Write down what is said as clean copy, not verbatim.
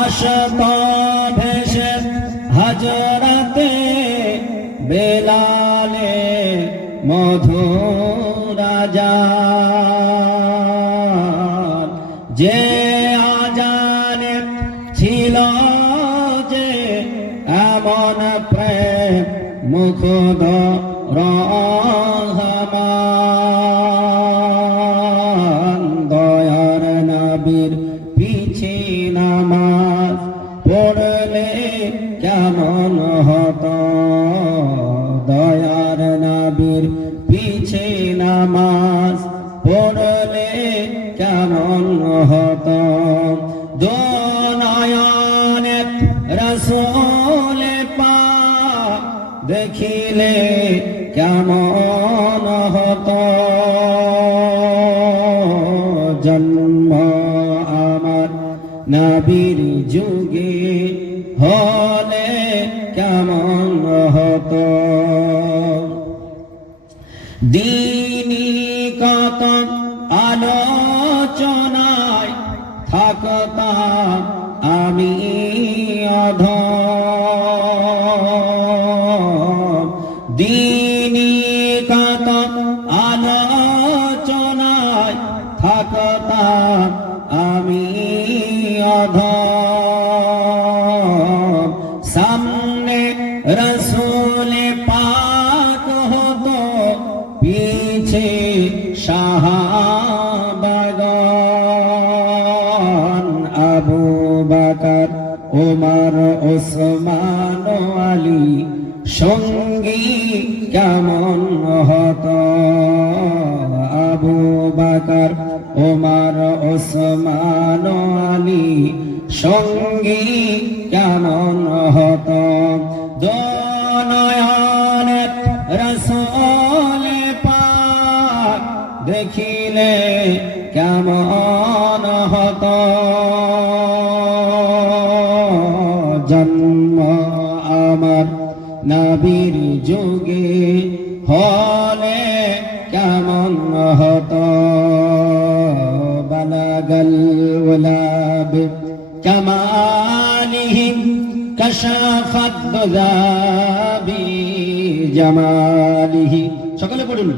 আশক ভেসে হযরতে বেলালে মধুর আযান, যে আযানে ছিল যে এমন প্রেম মুখদ রহমান, দয়ার নবীর পিছে নামাজ পড়লে কেমন হতো, দয়ার নবীর পিছে নামাজ পড়লে কেমন হতো। দো নয়নে রাসূল পাক দেখিলে কেমন হতো, জন্ম আমার নবীর যুগে হলে কেমন হতো। দ্বীনি কত আলোচনায় থাকতাম আমি অধম, দ্বীনি কত আলোচনায় থাকতাম আমি অধম, সামনে রাসূল পাক হতো পিছে সাহাবাগণ, আবু বকর ওমর ওসমান আলী সঙ্গী কেমন হতো, আবু বকর ওমর ওসমান আলী সঙ্গী কেমন হতো। দো নয়নে রাসূল পাক দেখিলে কেমন হতো, জন্ম আমার নবীর যুগে হলে কেমন হতো। বালাগাল উলাব কামালিহি কাশাফাত দুজা বি জামালিহি, সকলে পড়ুন।